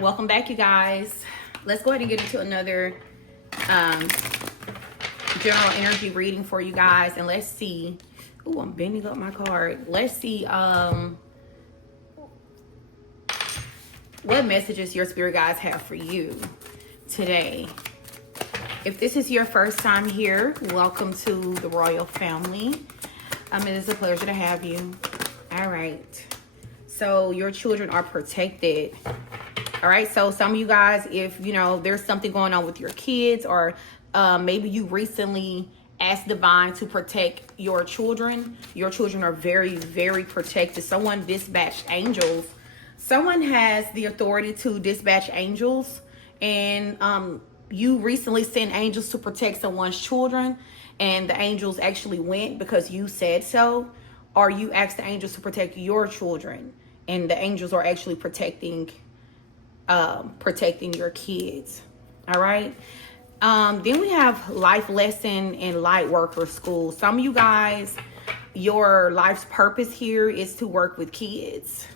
Welcome back, you guys. Let's go ahead and get into another general energy reading for you guys, and let's see. Ooh, I'm bending up my card. Let's see what messages your spirit guides have for you today. If this is your first time here, welcome to the royal family. It is a pleasure to have you. All right. So your children are protected. All right. So some of you guys, if you know there's something going on with your kids, or maybe you recently asked divine to protect your children are very, very protected. Someone dispatched angels. Someone has the authority to dispatch angels, and you recently sent angels to protect someone's children, and the angels actually went because you said so, or you asked the angels to protect your children, and the angels are actually protecting your kids. All right. Then we have life lesson and light worker school. Some of you guys, your life's purpose here is to work with kids.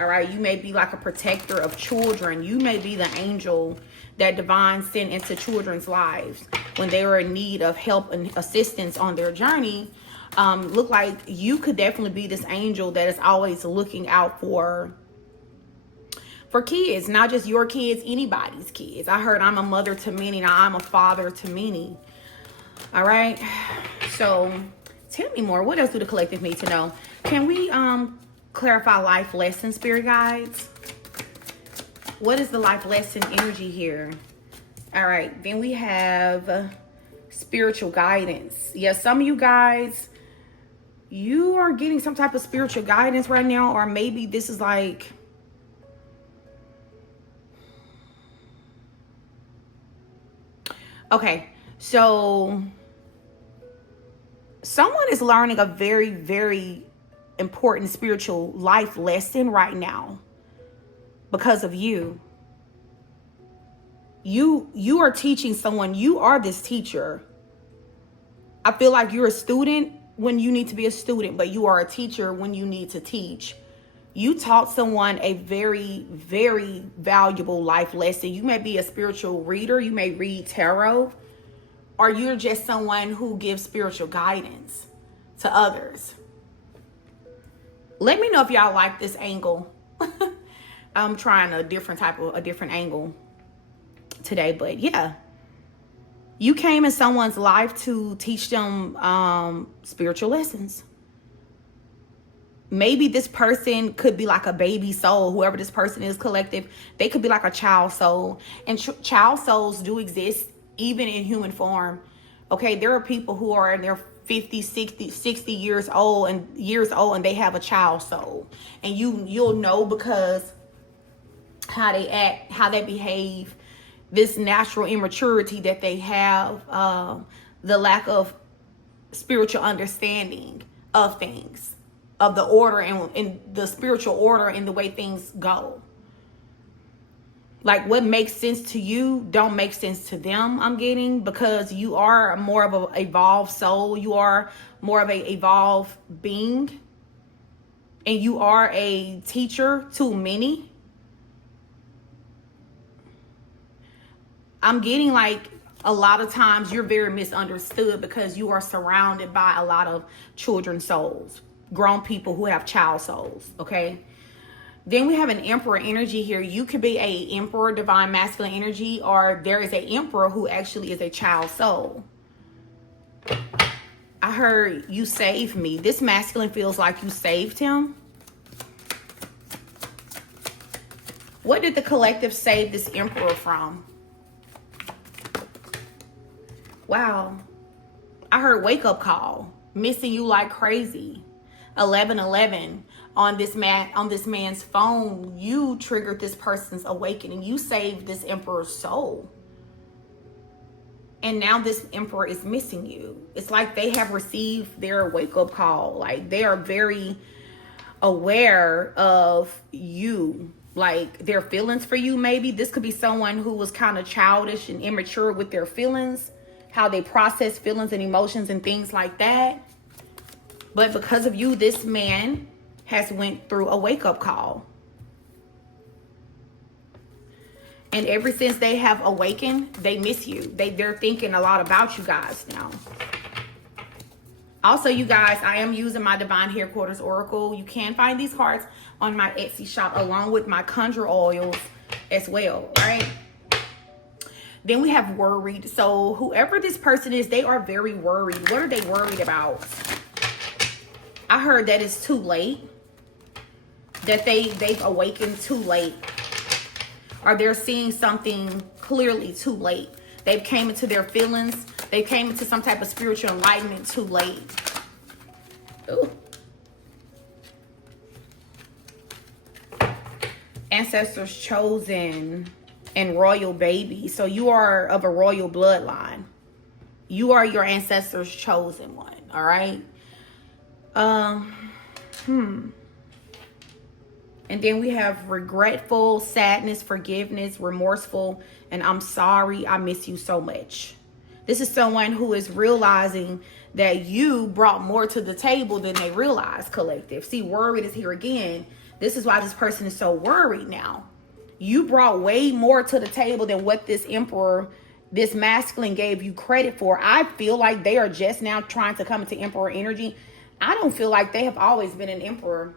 All right. You may be like a protector of children. You may be the angel that divine sent into children's lives when they were in need of help and assistance on their journey. Look like you could definitely be this angel that is always looking out for kids, not just your kids, anybody's kids. I heard I'm a mother to many. Now I'm a father to many. All right. So tell me more. What else do the collective need to know? Can we clarify life lesson, spirit guides? What is the life lesson energy here? All right. Then we have spiritual guidance. Yeah, some of you guys, you are getting some type of spiritual guidance right now, or maybe this is like, okay, so someone is learning a very, very important spiritual life lesson right now because of you. You are teaching someone. You are this teacher. I feel like you're a student when you need to be a student, but you are a teacher when you need to teach. You taught someone a very, very valuable life lesson. You may be a spiritual reader. You may read tarot, or you're just someone who gives spiritual guidance to others. Let me know if y'all like this angle. I'm trying a different angle today, but yeah. You came in someone's life to teach them spiritual lessons. Maybe this person could be like a baby soul. Whoever this person is, collective, they could be like a child soul. And child souls do exist even in human form. Okay, there are people who are in their 50, 60 years old and they have a child soul. And you'll know because how they act, how they behave, this natural immaturity that they have, the lack of spiritual understanding of things, of the order and the spiritual order and the way things go. Like what makes sense to you don't make sense to them, I'm getting, because you are more of an evolved soul. You are more of an evolved being. And you are a teacher to many. I'm getting like a lot of times you're very misunderstood because you are surrounded by a lot of children's souls, grown people who have child souls, okay? Then we have an emperor energy here. You could be a emperor, divine masculine energy, or there is an emperor who actually is a child soul. I heard you saved me. This masculine feels like you saved him. What did the collective save this emperor from? Wow. I heard wake up call. Missing you like crazy. 1111 on this man's phone. You triggered this person's awakening. You saved this emperor's soul. And now this emperor is missing you. It's like they have received their wake up call. Like they are very aware of you. Like their feelings for you, maybe. This could be someone who was kind of childish and immature with their feelings, how they process feelings and emotions and things like that. But because of you, this man has went through a wake-up call. And ever since they have awakened, they miss you. They're thinking a lot about you guys now. Also, you guys, I am using my Divine Headquarters Oracle. You can find these cards on my Etsy shop along with my conjure oils as well, right? Then we have worried. So whoever this person is, they are very worried. What are they worried about? I heard that it's too late. That they've awakened too late. Or they're seeing something clearly too late. They've came into their feelings. They came into some type of spiritual enlightenment too late. Ooh. Ancestors chosen and royal baby. So you are of a royal bloodline. You are your ancestors chosen one. All right. And then we have regretful, sadness, forgiveness, remorseful, and I'm sorry, I miss you so much. This is someone who is realizing that you brought more to the table than they realized, collective. See, worried is here again. This is why this person is so worried now. You brought way more to the table than what this emperor, this masculine gave you credit for. I feel like they are just now trying to come into emperor energy. I don't feel like they have always been an emperor.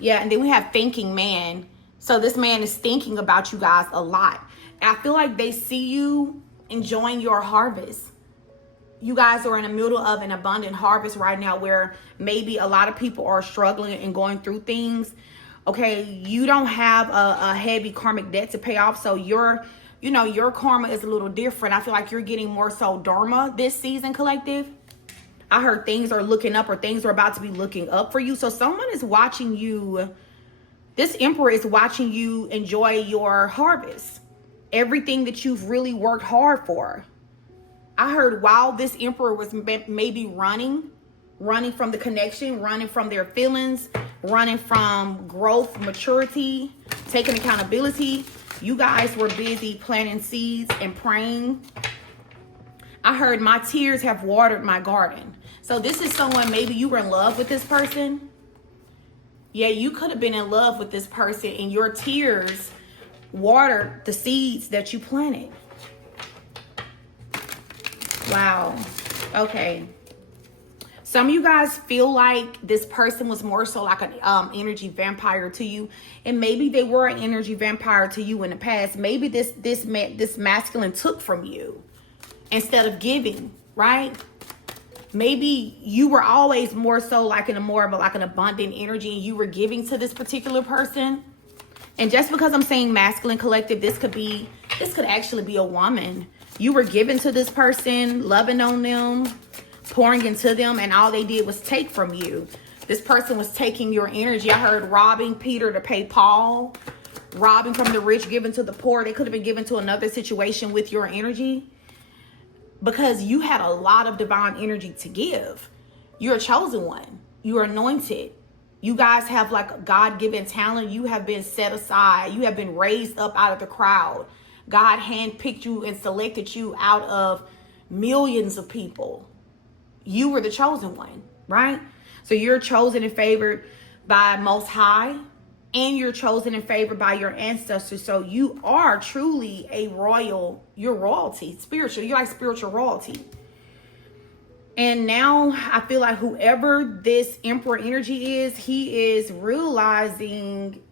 Yeah, and then we have thinking man. So this man is thinking about you guys a lot. I feel like they see you enjoying your harvest. You guys are in the middle of an abundant harvest right now where maybe a lot of people are struggling and going through things. Okay, you don't have a heavy karmic debt to pay off. So your karma is a little different. I feel like you're getting more so dharma this season, collective. I heard things are looking up or things are about to be looking up for you. So someone is watching you. This emperor is watching you enjoy your harvest. Everything that you've really worked hard for. I heard while this emperor was maybe running from the connection, running from their feelings, running from growth, maturity, taking accountability, you guys were busy planting seeds and praying. I heard my tears have watered my garden. So this is someone, maybe you were in love with this person. Yeah, you could have been in love with this person and your tears watered the seeds that you planted. Wow. Okay. Some of you guys feel like this person was more so like an energy vampire to you. And maybe they were an energy vampire to you in the past. Maybe this masculine took from you instead of giving, right? Maybe you were always more so like in a more of a, like an abundant energy and you were giving to this particular person. And just because I'm saying masculine collective, this could actually be a woman. You were giving to this person, loving on them, pouring into them, and all they did was take from you. This person was taking your energy. I heard robbing Peter to pay Paul, robbing from the rich, giving to the poor. They could have been given to another situation with your energy because you had a lot of divine energy to give. You're a chosen one. You're anointed. You guys have like a God-given talent. You have been set aside. You have been raised up out of the crowd. God handpicked you and selected you out of millions of people. You were the chosen one, right? So you're chosen and favored by Most High, and you're chosen and favored by your ancestors. So you are truly a royal, you're royalty, spiritual. You're like spiritual royalty. And now I feel like whoever this emperor energy is, he is realizing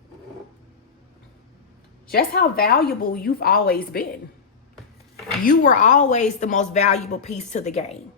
just how valuable you've always been. You were always the most valuable piece to the game.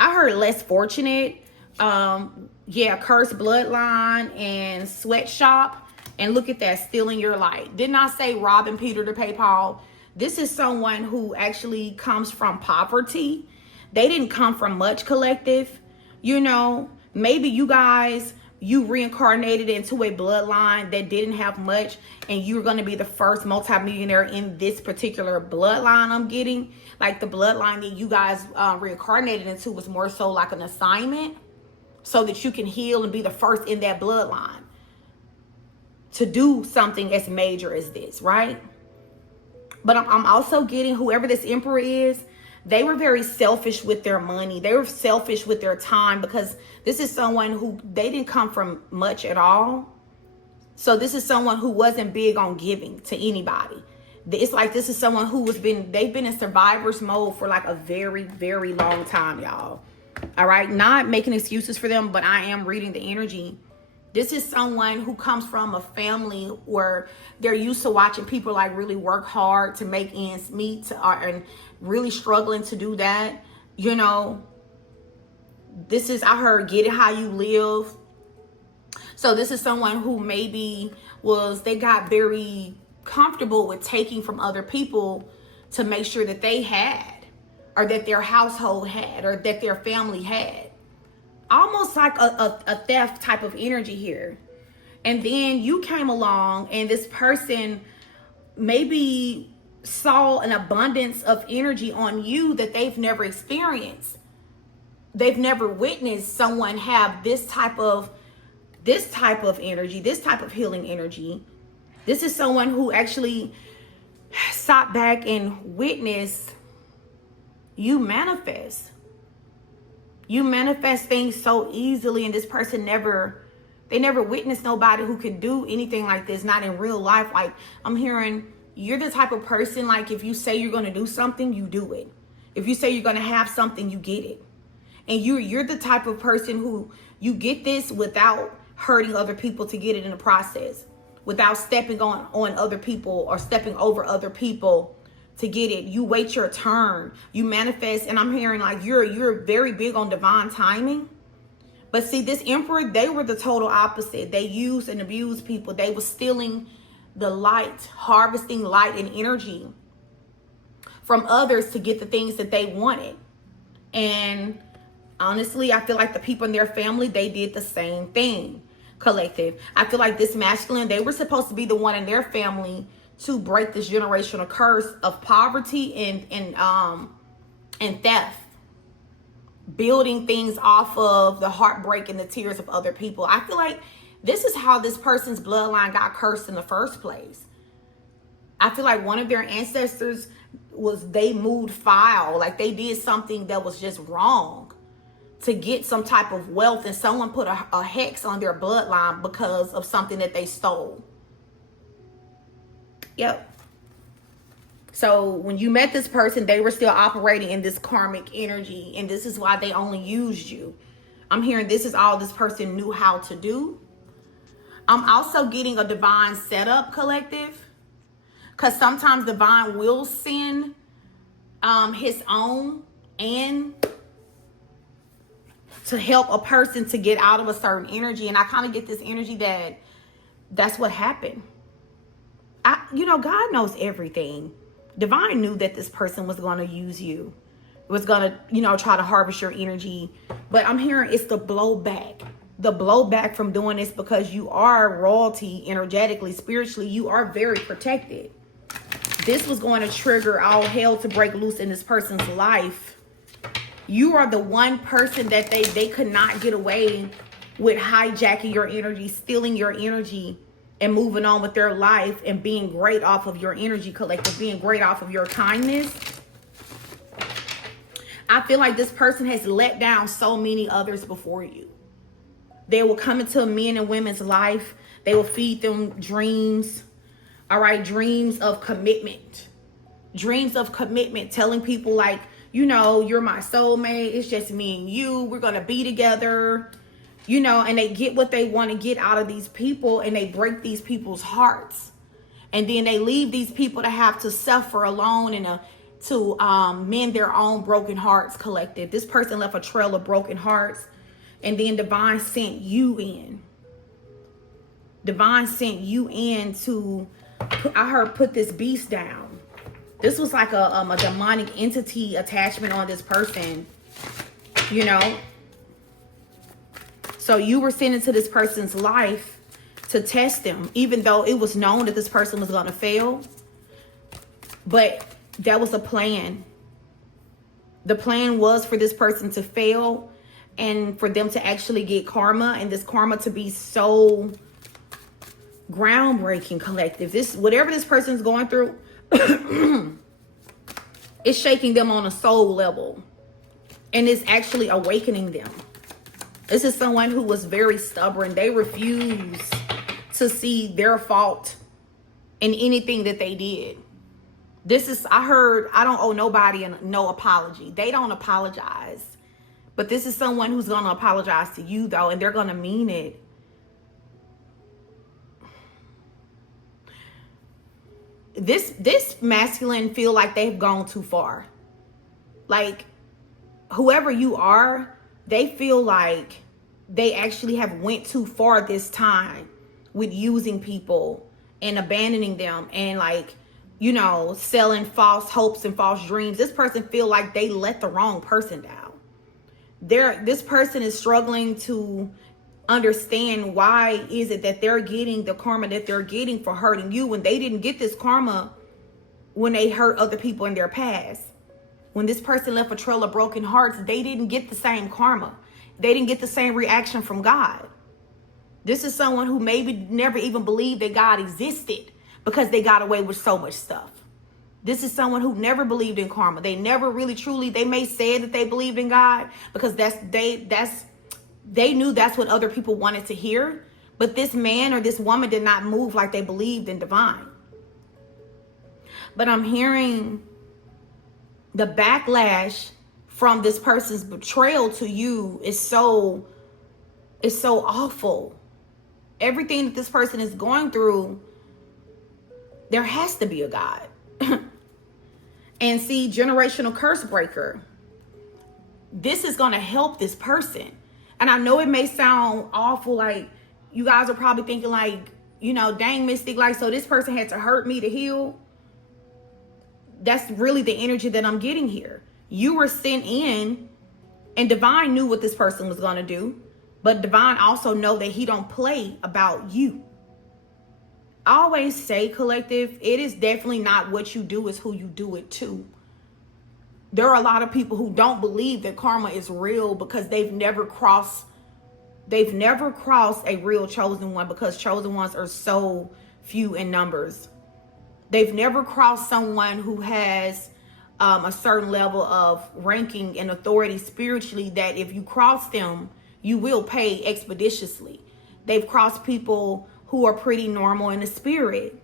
I heard less fortunate, cursed bloodline and sweatshop. And look at that, stealing your light. Didn't I say robbing Peter to pay Paul? This is someone who actually comes from poverty. They didn't come from much, collective. You know, maybe you guys, you reincarnated into a bloodline that didn't have much, and you're going to be the first multimillionaire in this particular bloodline I'm getting. Like the bloodline that you guys reincarnated into was more so like an assignment so that you can heal and be the first in that bloodline to do something as major as this, right? But I'm also getting whoever this emperor is, they were very selfish with their money. They were selfish with their time because this is someone who they didn't come from much at all. So this is someone who wasn't big on giving to anybody. It's like this is someone who they've been in survivor's mode for like a very, very long time, y'all. All right, not making excuses for them, but I am reading the energy. This is someone who comes from a family where they're used to watching people like really work hard to make ends meet and really struggling to do that. You know, this is, I heard, get it how you live. So this is someone who maybe they got very comfortable with taking from other people to make sure that they had, or that their household had, or that their family had. Almost like a theft type of energy here. And then you came along and this person maybe saw an abundance of energy on you that they've never experienced. They've never witnessed someone have this type of energy, this type of healing energy. This is someone who actually sat back and witnessed you manifest. You manifest things so easily, and this person they never witnessed nobody who could do anything like this, not in real life. Like, I'm hearing you're the type of person, like, if you say you're going to do something, you do it. If you say you're going to have something, you get it. And you're the type of person who you get this without hurting other people to get it in the process, without stepping on other people or stepping over other people to get it. You wait your turn, you manifest. And I'm hearing like you're very big on divine timing. But see, this Emperor, they were the total opposite. They used and abused people. They were stealing the light, harvesting light and energy from others to get the things that they wanted. And honestly, I feel like the people in their family, they did the same thing. Collective, I feel like this masculine, they were supposed to be the one in their family to break this generational curse of poverty and theft, building things off of the heartbreak and the tears of other people. I feel like this is how this person's bloodline got cursed in the first place. I feel like one of their ancestors they moved foul, like they did something that was just wrong to get some type of wealth, and someone put a hex on their bloodline because of something that they stole. Yep. So when you met this person, they were still operating in this karmic energy, and this is why they only used you. I'm hearing this is all this person knew how to do. I'm also getting a divine setup, collective, because sometimes divine will send his own and to help a person to get out of a certain energy. And I kind of get this energy that's what happened. God knows everything. Divine knew that this person was going to use you, was going to, try to harvest your energy. But I'm hearing it's the blowback from doing this, because you are royalty energetically, spiritually. You are very protected. This was going to trigger all hell to break loose in this person's life. You are the one person that they could not get away with hijacking your energy, stealing your energy, and moving on with their life and being great off of your energy, collective, being great off of your kindness. I feel like this person has let down so many others before you. They will come into men and women's life. They will feed them dreams. All right, dreams of commitment. Dreams of commitment, telling people like, you're my soulmate. It's just me and you. We're going to be together. And they get what they want to get out of these people, and they break these people's hearts. And then they leave these people to have to suffer alone and to mend their own broken hearts, collective. This person left a trail of broken hearts, and then divine sent you in. Divine sent you in to, I heard, put this beast down. This was like a demonic entity attachment on this person, So you were sent into this person's life to test them, even though it was known that this person was going to fail. But that was a plan. The plan was for this person to fail and for them to actually get karma, and this karma to be so groundbreaking, collective. Whatever this person's going through, it's shaking them on a soul level, and it's actually awakening them. This is someone who was very stubborn. They refused to see their fault in anything that they did. This is, I heard, I don't owe nobody no apology. They don't apologize. But this is someone who's going to apologize to you, though, and they're going to mean it. This masculine feel like they've gone too far. Like, whoever you are, they feel like they actually have went too far this time with using people and abandoning them and, like, you know, selling false hopes and false dreams. This person feel like they let the wrong person down. This person is struggling to understand why is it that they're getting the karma that they're getting for hurting you when they didn't get this karma when they hurt other people in their past. When this person left a trail of broken hearts, they didn't get the same karma. They didn't get the same reaction from God. This is someone who maybe never even believed that God existed because they got away with so much stuff. This is someone who never believed in karma. They never really truly, they may say that they believed in God because they knew that's what other people wanted to hear. But this man or this woman did not move like they believed in divine. But I'm hearing the backlash from this person's betrayal to you is so awful. Everything that this person is going through, there has to be a God. And see, generational curse breaker. This is going to help this person. And I know it may sound awful, like you guys are probably thinking like, you know, dang, Mystic, like, so this person had to hurt me to heal. That's really the energy that I'm getting here. You were sent in and divine knew what this person was going to do. But divine also know that he don't play about you. I always say, collective, it is definitely not what you do, it's who you do it to. There are a lot of people who don't believe that karma is real because they've never crossed a real chosen one, because chosen ones are so few in numbers. They've never crossed someone who has a certain level of ranking and authority spiritually that if you cross them, you will pay expeditiously. They've crossed people who are pretty normal in the spirit,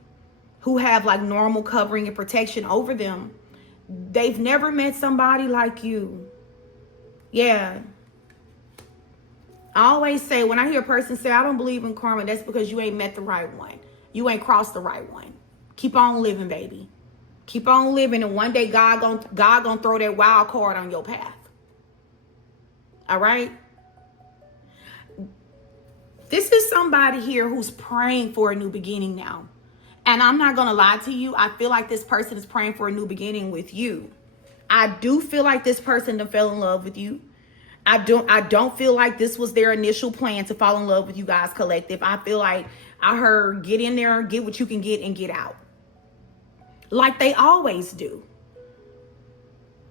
who have like normal covering and protection over them. They've never met somebody like you. Yeah. I always say, when I hear a person say, I don't believe in karma, that's because you ain't met the right one. You ain't crossed the right one. Keep on living, baby. Keep on living, and one day God gonna throw that wild card on your path. All right? This is somebody here who's praying for a new beginning now. And I'm not going to lie to you. I feel like this person is praying for a new beginning with you. I do feel like this person fell in love with you. I don't feel like this was their initial plan to fall in love with you guys, collective. I feel like I heard get in there, get what you can get, and get out. Like they always do.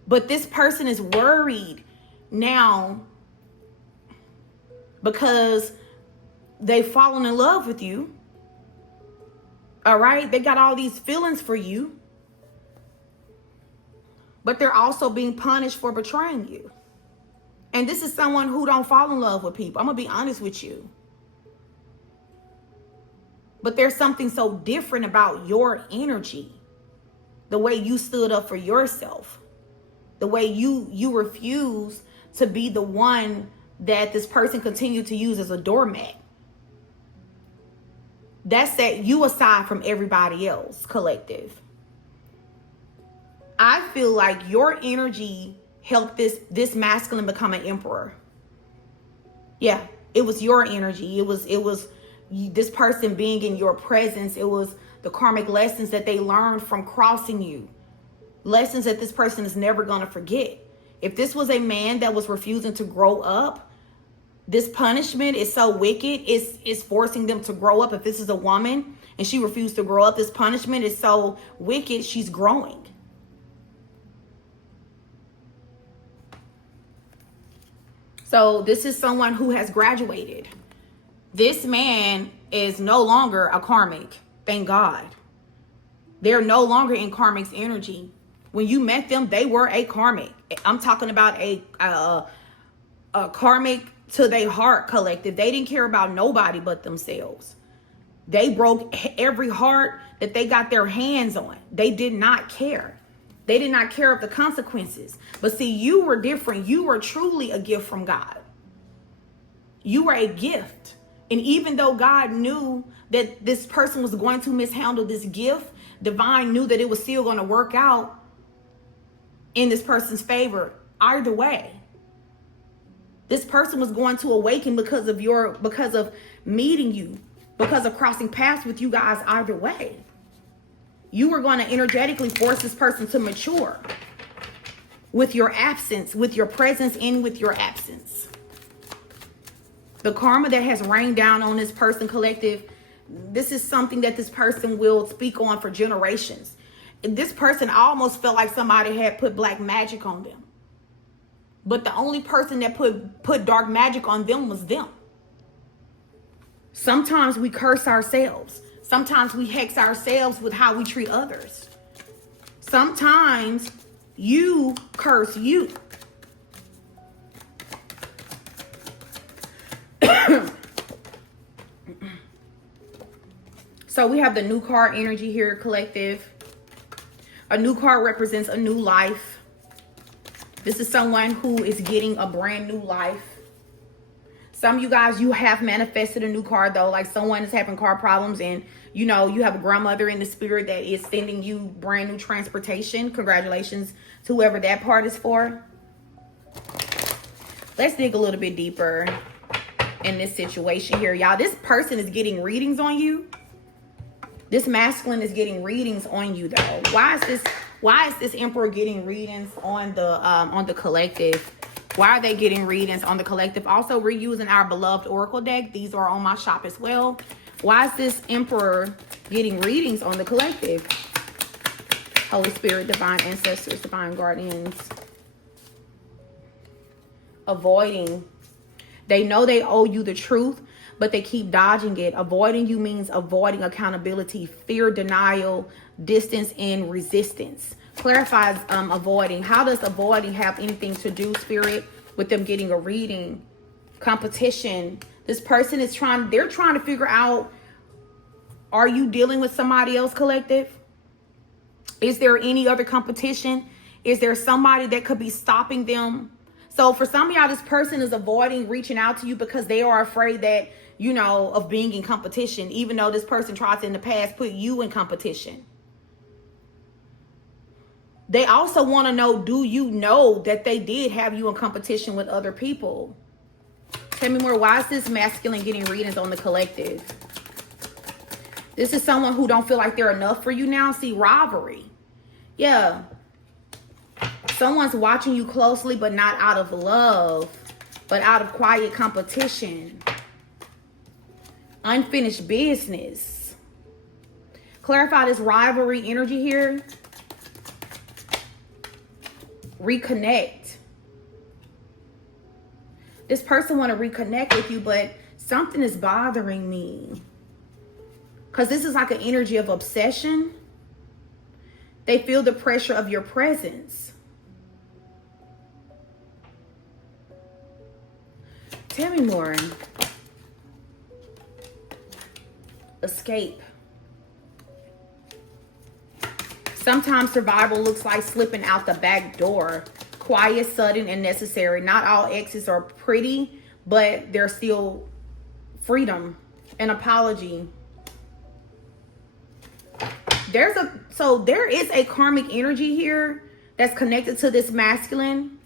But this person is worried now because they've fallen in love with you. All right? They got all these feelings for you. But they're also being punished for betraying you. And this is someone who don't fall in love with people. I'm going to be honest with you. But there's something so different about your energy. The way you stood up for yourself. The way you refuse to be the one that this person continued to use as a doormat. That set you aside from everybody else, collective. I feel like your energy helped this masculine become an emperor. Yeah, it was your energy. It was this person being in your presence. It was the karmic lessons that they learned from crossing you. Lessons that this person is never going to forget. If this was a man that was refusing to grow up, this punishment is so wicked, it's forcing them to grow up. If this is a woman and she refused to grow up, this punishment is so wicked, she's growing. So this is someone who has graduated. This man is no longer a karmic, thank God. They're no longer in karmic's energy. When you met them, they were a karmic. I'm talking about a karmic to their heart, collective. They didn't care about nobody but themselves. They broke every heart that they got their hands on. They did not care. They did not care of the consequences. But see, you were different. You were truly a gift from God. You were a gift. And even though God knew that this person was going to mishandle this gift, divine knew that it was still going to work out in this person's favor either way. This person was going to awaken because of meeting you, because of crossing paths with you guys either way. You were going to energetically force this person to mature with your absence, with your presence, and with your absence. The karma that has rained down on this person, collective, this is something that this person will speak on for generations. This person almost felt like somebody had put black magic on them. But the only person that put dark magic on them was them. Sometimes we curse ourselves. Sometimes we hex ourselves with how we treat others. Sometimes you curse you. So we have the new card energy here, collective. A new card represents a new life. This is someone who is getting a brand new life. Some of you guys, you have manifested a new card though. Like someone is having car problems and you know, you have a grandmother in the spirit that is sending you brand new transportation. Congratulations to whoever that part is for. Let's dig a little bit deeper in this situation here. Y'all, this person is getting readings on you. This masculine is getting readings on you though. Why is this emperor getting readings on the collective? Why are they getting readings on the collective? Also, we're using our beloved oracle deck. These are on my shop as well. Why is this emperor getting readings on the collective? Holy Spirit, divine ancestors, divine guardians. Avoiding. They know they owe you the truth, but they keep dodging it. Avoiding you means avoiding accountability, fear, denial, distance, and resistance. Clarifies avoiding. How does avoiding have anything to do, Spirit, with them getting a reading? Competition. This person is they're trying to figure out, are you dealing with somebody else, collective? Is there any other competition? Is there somebody that could be stopping them? So for some of y'all, this person is avoiding reaching out to you because they are afraid that, you know, of being in competition, even though this person tried to in the past put you in competition. They also want to know, do you know that they did have you in competition with other people? Tell me more. Why is this masculine getting readings on the collective? This is someone who don't feel like they're enough for you now. See, rivalry. Yeah. Someone's watching you closely, but not out of love, but out of quiet competition. Unfinished business. Clarify this rivalry energy here. Reconnect. This person want to reconnect with you, but something is bothering me. Because this is like an energy of obsession. They feel the pressure of your presence. Tell me more. Escape. Sometimes survival looks like slipping out the back door. Quiet, sudden, and necessary. Not all exits are pretty, but there's still freedom. An apology. There is a karmic energy here that's connected to this masculine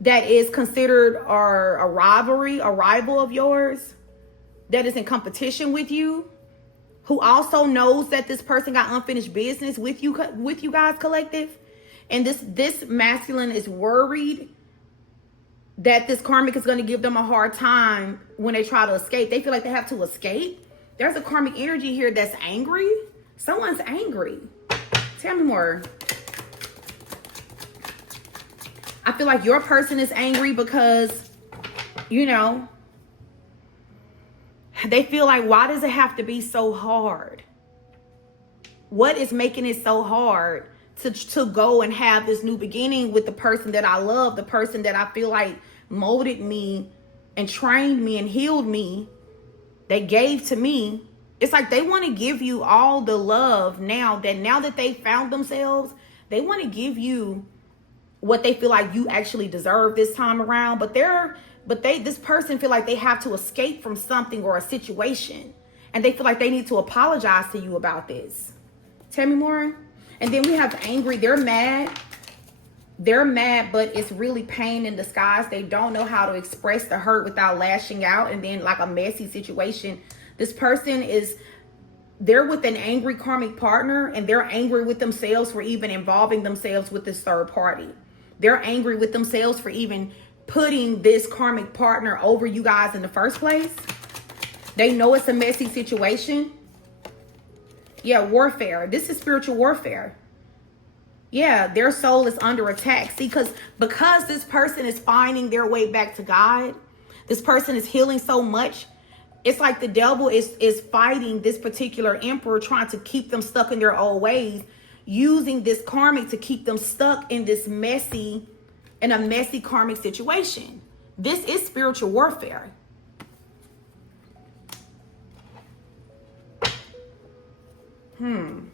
that is considered a rival of yours, that is in competition with you, who also knows that this person got unfinished business with you guys, collective. And this masculine is worried that this karmic is going to give them a hard time when they try to escape. They feel like they have to escape. There's a karmic energy here that's angry. Someone's angry. Tell me more. I feel like your person is angry because, you know, they feel like, why does it have to be so hard? What is making it so hard to go and have this new beginning with the person that I love, the person that I feel like molded me and trained me and healed me? They gave to me. It's like they want to give you all the love now that they found themselves. They want to give you what they feel like you actually deserve this time around. But this person feel like they have to escape from something or a situation. And they feel like they need to apologize to you about this. Tell me more. And then we have angry. They're mad. They're mad, but it's really pain in disguise. They don't know how to express the hurt without lashing out. And then like a messy situation. This person they're with an angry karmic partner, and they're angry with themselves for even involving themselves with this third party. They're angry with themselves for even putting this karmic partner over you guys in the first place. They know it's a messy situation. Yeah, warfare. This is spiritual warfare. Yeah, their soul is under attack. See, because this person is finding their way back to God, this person is healing so much. It's like the devil is fighting this particular emperor, trying to keep them stuck in their old ways, using this karmic to keep them stuck in a messy karmic situation. This is spiritual warfare. I'm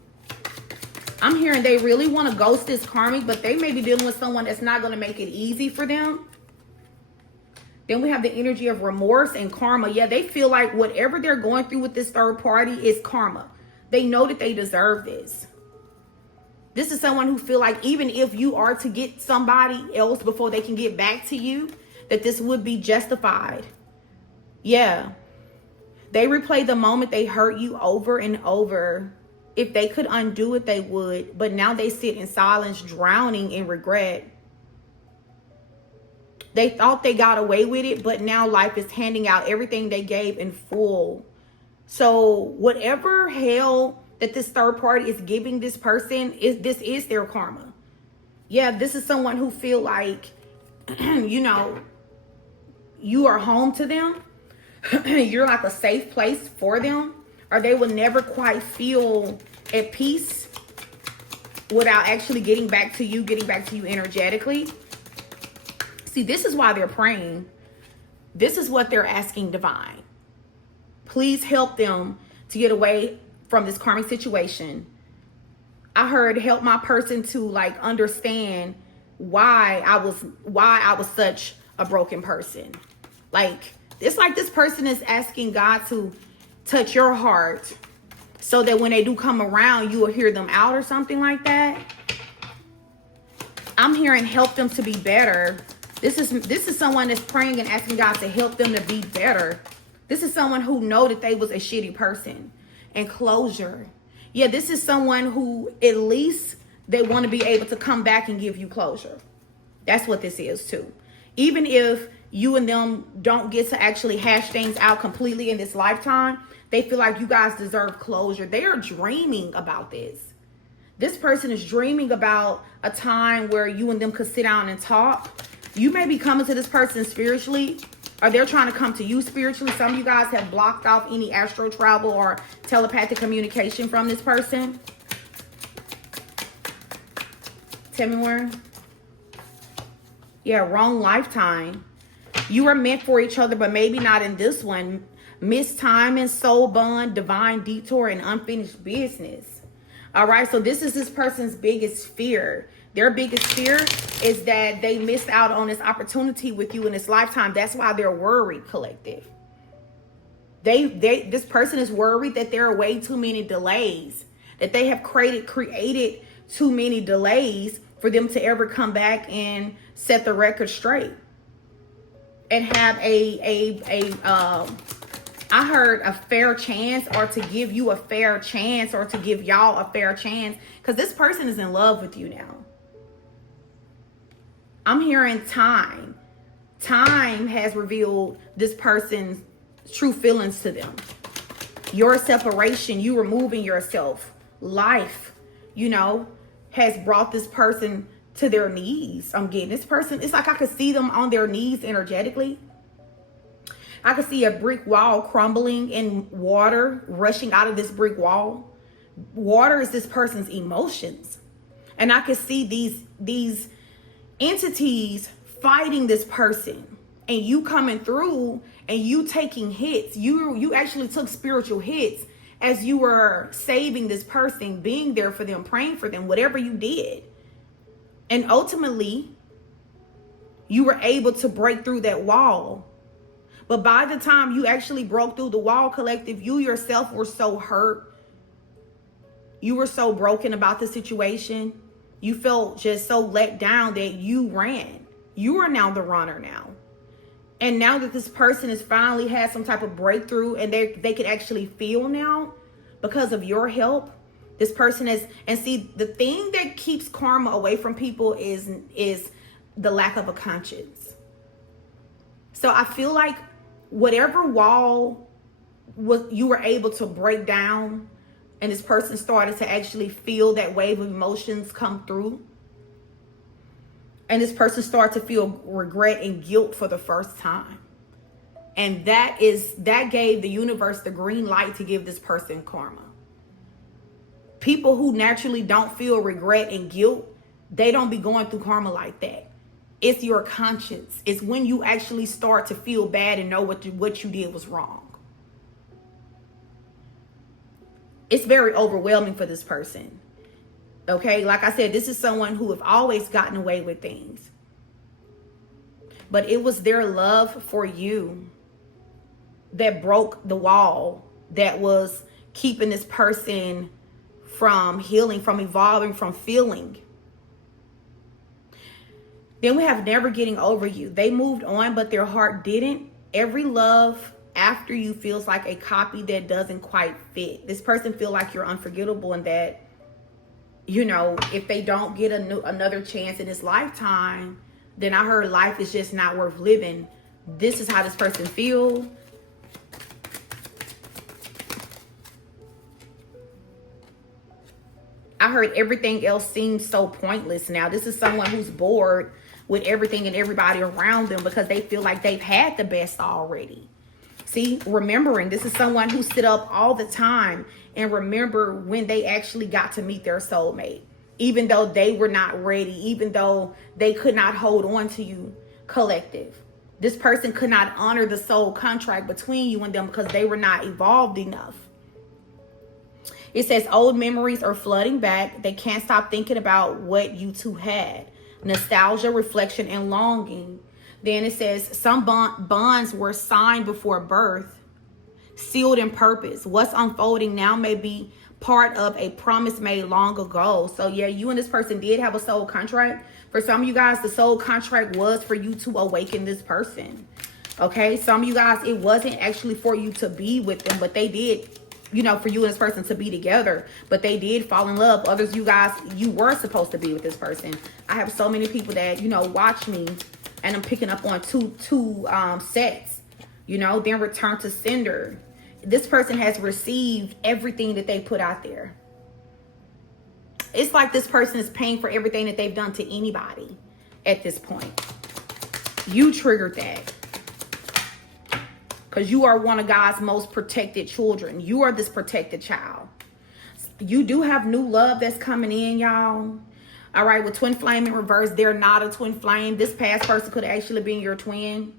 hearing they really want to ghost this karmic, but they may be dealing with someone that's not going to make it easy for them. Then we have the energy of remorse and karma. Yeah, they feel like whatever they're going through with this third party is karma. They know that they deserve this. This is someone who feel like even if you are to get somebody else before they can get back to you, that this would be justified. Yeah. They replay the moment they hurt you over and over. If they could undo it, they would. But now they sit in silence, drowning in regret. They thought they got away with it, but now life is handing out everything they gave in full. So whatever hell that this third party is giving this person, this is their karma. Yeah, this is someone who feel like, you are home to them. You're like a safe place for them. Or they will never quite feel at peace without actually getting back to you energetically. See, this is why they're praying. This is what they're asking divine. Please help them to get away from this karmic situation. I heard help my person to like understand why I was such a broken person. Like, it's like this person is asking God to touch your heart so that when they do come around, you will hear them out or something like that. I'm hearing help them to be better. This is someone that's praying and asking God to help them to be better. This is someone who know that they was a shitty person. And closure. Yeah, this is someone who at least they want to be able to come back and give you closure. That's what this is too. Even if you and them don't get to actually hash things out completely in this lifetime, they feel like you guys deserve closure. They are dreaming about this. This person is dreaming about a time where you and them could sit down and talk. You may be coming to this person spiritually, or they're trying to come to you spiritually. Some of you guys have blocked off any astral travel or telepathic communication from this person. Tell me where. Yeah, wrong lifetime. You are meant for each other, but maybe not in this one. Missed time and soul bond, divine detour, and unfinished business. All right, so this is this person's biggest fear. Their biggest fear is that they missed out on this opportunity with you in this lifetime. That's why they're worried, collective. This person is worried that there are way too many delays, that they have created too many delays for them to ever come back and set the record straight and have I heard a fair chance, or to give you a fair chance, or to give y'all a fair chance, because this person is in love with you now. I'm hearing time. Time has revealed this person's true feelings to them. Your separation, you removing yourself, life, has brought this person to their knees. I'm getting this person. It's like I could see them on their knees energetically. I could see a brick wall crumbling and water rushing out of this brick wall. Water is this person's emotions. And I could see these entities fighting this person, and you coming through and you taking hits. You actually took spiritual hits as you were saving this person, being there for them, praying for them, whatever you did. And ultimately, you were able to break through that wall. But by the time you actually broke through the wall, collective, you yourself were so hurt. You were so broken about the situation. You felt just so let down that you ran. You are now the runner now. And now that this person has finally had some type of breakthrough and they can actually feel now because of your help, this person is, and see, the thing that keeps karma away from people is the lack of a conscience. So I feel like whatever wall you were able to break down, and this person started to actually feel that wave of emotions come through, and this person started to feel regret and guilt for the first time. And that gave the universe the green light to give this person karma. People who naturally don't feel regret and guilt, they don't be going through karma like that. It's your conscience. It's when you actually start to feel bad and know what you did was wrong. It's very overwhelming for this person. Okay, like I said, this is someone who have always gotten away with things. But it was their love for you that broke the wall that was keeping this person from healing, from evolving, from feeling. Then we have never getting over you. They moved on, but their heart didn't. Every love after you feels like a copy that doesn't quite fit. This person feel like you're unforgettable, and that, you know, if they don't get another chance in this lifetime, then I heard life is just not worth living. This is how this person feels. I heard everything else seems so pointless now. This is someone who's bored with everything and everybody around them because they feel like they've had the best already. See, remembering, this is someone who sit up all the time and remember when they actually got to meet their soulmate, even though they were not ready, even though they could not hold on to you, collective. This person could not honor the soul contract between you and them because they were not evolved enough. It says old memories are flooding back. They can't stop thinking about what you two had. Nostalgia, reflection, and longing. Then it says some bonds were signed before birth, sealed in purpose. What's unfolding now may be part of a promise made long ago. So yeah, you and this person did have a soul contract. For some of you guys, the soul contract was for you to awaken this person. Okay, some of you guys, it wasn't actually for you to be with them, but they did, you know, for you and this person to be together, but they did fall in love. Others, you guys, you were supposed to be with this person. I have so many people that, you know, watch me, and I'm picking up on two sets, you know, then return to sender. This person has received everything that they put out there. It's like this person is paying for everything that they've done to anybody at this point. You triggered that. Because you are one of God's most protected children. You are this protected child. You do have new love that's coming in, y'all. All right, with twin flame in reverse, they're not a twin flame. This past person could actually be your twin.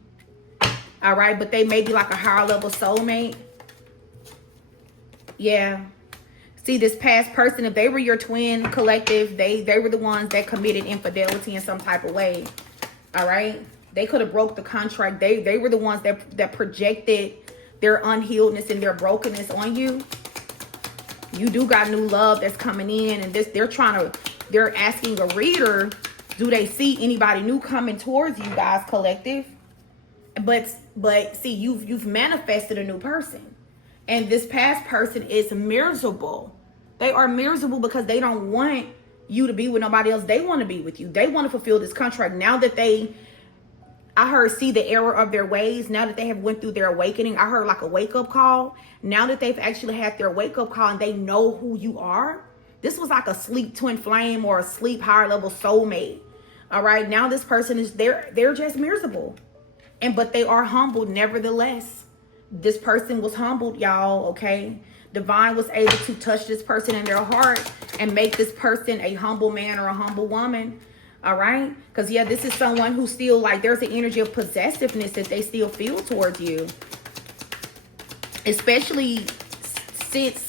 All right, but they may be like a higher level soulmate. Yeah. See, this past person, if they were your twin, collective, they were the ones that committed infidelity in some type of way. All right. They could have broke the contract. They were the ones that projected their unhealedness and their brokenness on you. You do got new love that's coming in, and they're asking a reader, do they see anybody new coming towards you guys, collective? But see, you've manifested a new person, and this past person is miserable. They are miserable because they don't want you to be with nobody else. They want to be with you. They want to fulfill this contract now that I heard see the error of their ways. Now that they have went through their awakening, I heard like a wake-up call. Now that they've actually had their wake-up call and they know who you are. This was like a sleep twin flame or a sleep higher level soulmate. All right. Now this person is they're just miserable. But they are humbled nevertheless. This person was humbled, y'all. Okay. Divine was able to touch this person in their heart and make this person a humble man or a humble woman. All right? Because, yeah, this is someone who still, like, there's an energy of possessiveness that they still feel towards you. Especially since,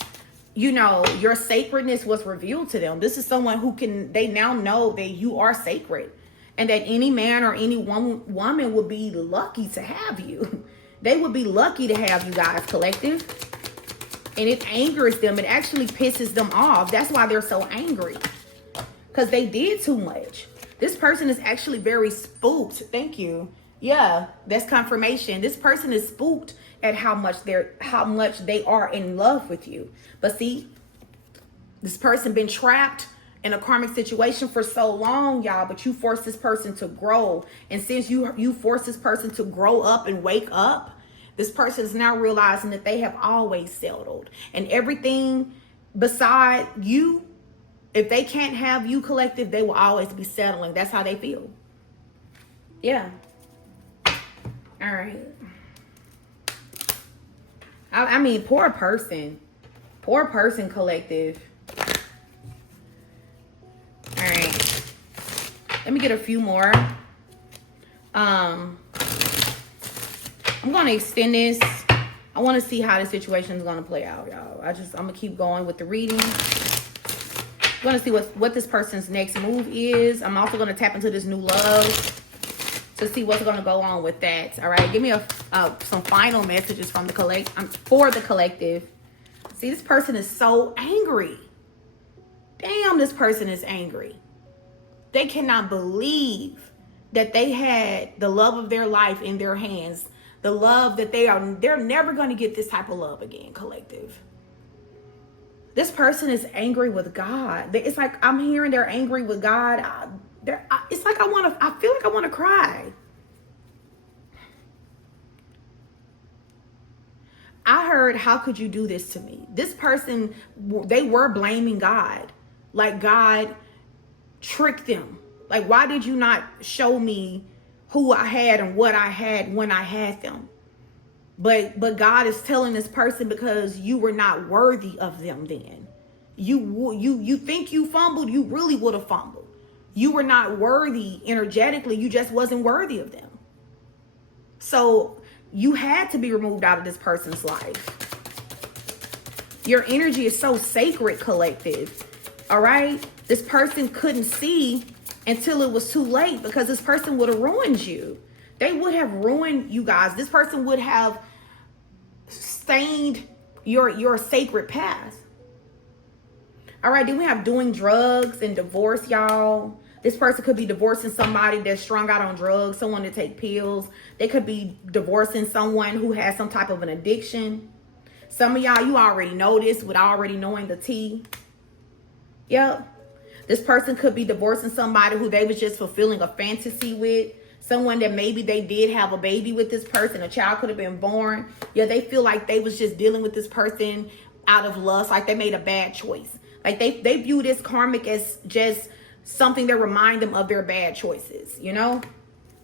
you know, your sacredness was revealed to them. This is someone who they now know that you are sacred. And that any man or any woman would be lucky to have you. They would be lucky to have you guys, collective. And it angers them. It actually pisses them off. That's why they're so angry. Because they did too much. This person is actually very spooked. Thank you. Yeah, that's confirmation. This person is spooked at how much they are in love with you. But see, this person been trapped in a karmic situation for so long, y'all, but you forced this person to grow. And since you forced this person to grow up and wake up, this person is now realizing that they have always settled. And everything beside you, if they can't have you, collective, they will always be settling. That's how they feel. Yeah. All right. I mean, poor person. Poor person, collective. All right. Let me get a few more. I'm going to extend this. I want to see how the situation is going to play out, y'all. I'm going to keep going with the reading. I'm going to see what this person's next move is. I'm also going to tap into this new love to see what's going to go on with that. All right. Give me some final messages from the for the collective. See, this person is so angry. Damn, this person is angry. They cannot believe that they had the love of their life in their hands. The love that they're never going to get this type of love again, collective. This person is angry with God. It's like I'm hearing they're angry with God. It's like I feel like I want to cry. I heard, how could you do this to me? This person, they were blaming God. Like God tricked them. Like, why did you not show me who I had and what I had when I had them? But God is telling this person because you were not worthy of them then. You think you fumbled, you really would have fumbled. You were not worthy energetically, you just wasn't worthy of them. So you had to be removed out of this person's life. Your energy is so sacred, collective. All right? This person couldn't see until it was too late, because this person would have ruined you. They would have ruined you guys. This person would have stained your sacred path. All right, then we have doing drugs and divorce, y'all. This person could be divorcing somebody that's strung out on drugs, someone to take pills. They could be divorcing someone who has some type of an addiction. Some of y'all, you already know this with already knowing the tea. Yep. This person could be divorcing somebody who they was just fulfilling a fantasy with. Someone that maybe they did have a baby with this person. A child could have been born. Yeah, they feel like they was just dealing with this person out of lust. Like they made a bad choice. Like they view this karmic as just something that remind them of their bad choices, you know?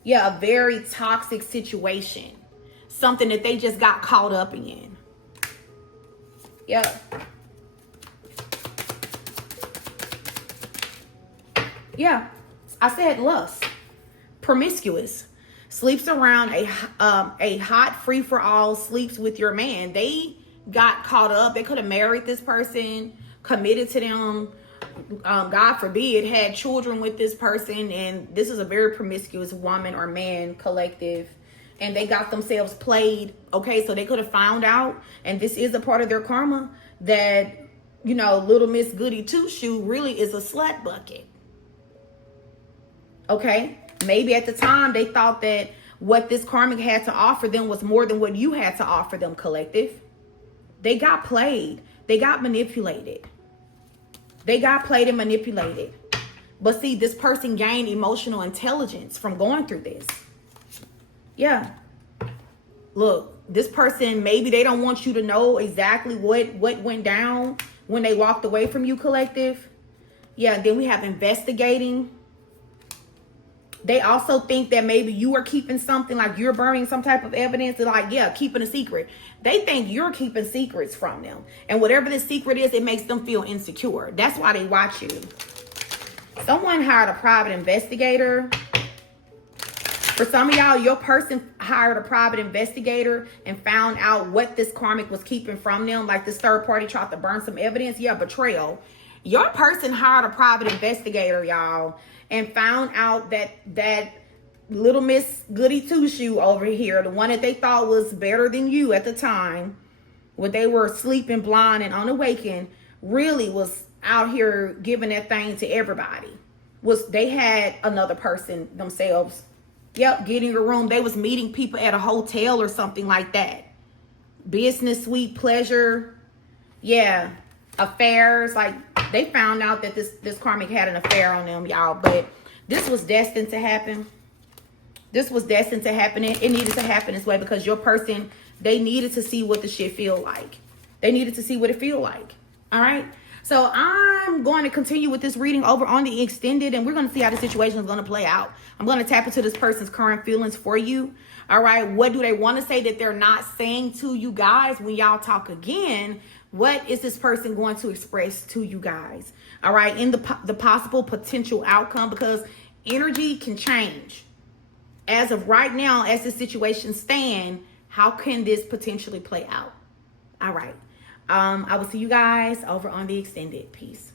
Yeah, a very toxic situation. Something that they just got caught up in. Yeah. Yeah, I said lust. Promiscuous. Sleeps around a hot free-for-all, sleeps with your man. They got caught up. They could have married this person, committed to them. God forbid, had children with this person. And this is a very promiscuous woman or man, collective. And they got themselves played. Okay, so they could have found out. And this is a part of their karma that, you know, little Miss Goody Two-Shoe really is a slut bucket. Okay, maybe at the time they thought that what this karmic had to offer them was more than what you had to offer them, collective. They got played. They got manipulated. They got played and manipulated. But see, this person gained emotional intelligence from going through this. Yeah. Look, this person, maybe they don't want you to know exactly what went down when they walked away from you, collective. Yeah, then we have investigating. They also think that maybe you are keeping something, like you're burning some type of evidence. They're like, yeah, keeping a secret. They think you're keeping secrets from them. And whatever the secret is, it makes them feel insecure. That's why they watch you. Someone hired a private investigator. For some of y'all, your person hired a private investigator and found out what this karmic was keeping from them. Like this third party tried to burn some evidence. Yeah, betrayal. Your person hired a private investigator, y'all, and found out that little Miss Goody Two-Shoe over here, the one that they thought was better than you at the time, when they were sleeping blind and unawakened, really was out here giving that thing to everybody. They had another person themselves. Yep, getting a room. They was meeting people at a hotel or something like that. Business suite, pleasure. Yeah, affairs. Like, they found out that this karmic had an affair on them, y'all. But this was destined to happen. This was destined to happen. It needed to happen this way because your person, they needed to see what the shit feel like. They needed to see what it feel like. All right. So I'm going to continue with this reading over on the extended, and we're going to see how the situation is going to play out. I'm going to tap into this person's current feelings for you. All right. What do they want to say that they're not saying to you guys when y'all talk again? What is this person going to express to you guys? All right. In the possible potential outcome, because energy can change. As of right now, as the situation stands, how can this potentially play out? All right. I will see you guys over on the extended. Peace.